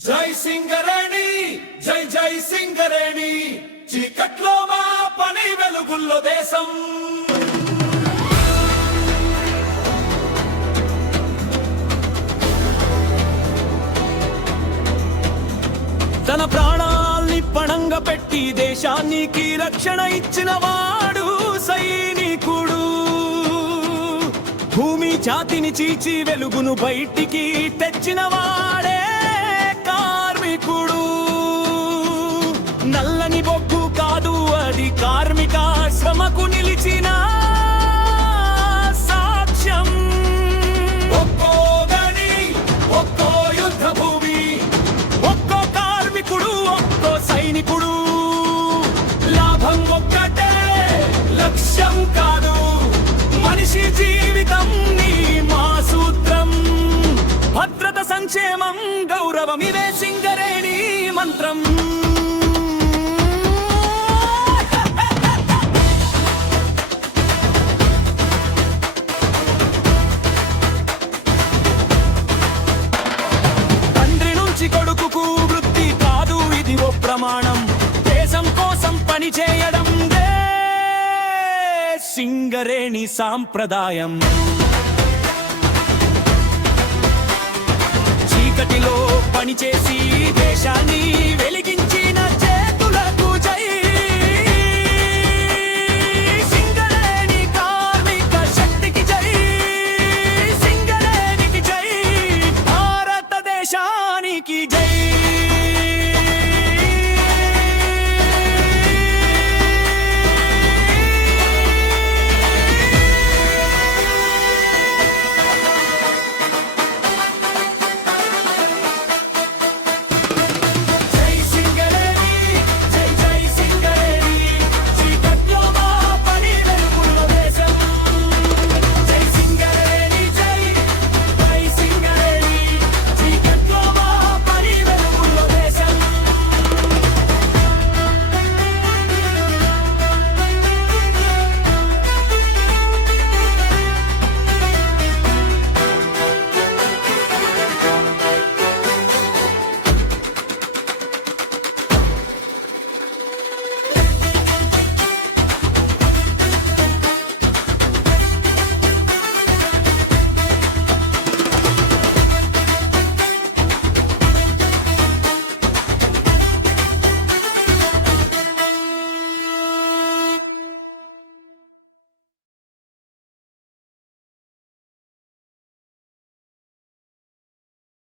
జై సింగరేణి జై జై సింగరేణి చీకట్లో మా పని వెలుగుల్లో దేశం తన ప్రాణాల్ని పణంగా పెట్టి దేశానికి రక్షణ ఇచ్చిన వాడు సైనికుడు భూమి జాతిని చీచి వెలుగును బయటికి తెచ్చిన వాడే కార్మికుడు నల్లని బొగ్గు కాదు అది కార్మిక శ్రమకు నిలిచిన సాక్ష్యం ఒక్కో గని ఒక్కో యుద్ధ భూమి ఒక్కో కార్మికుడు ఒక్కో సైనికుడు లాభం ఒక్కటే లక్ష్యం కాదు మనిషి జీవితం నీ మా సూత్రం భద్రత సంక్షేమం గౌరవం ఇవే సింగరేణి మంత్రం తండ్రి నుంచి కొడుకుకు వృత్తి కాదు ఇది ఓ ప్రమాణం దేశం కోసం పని చేయడం సింగరేణి సాంప్రదాయం చీకటిలో పనిచేసి దేశాన్ని వెలిగించిన చేతులకు జై సింగరేణి కార్మిక శక్తికి జై సింగరేణికి జై భారతదేశానికి జై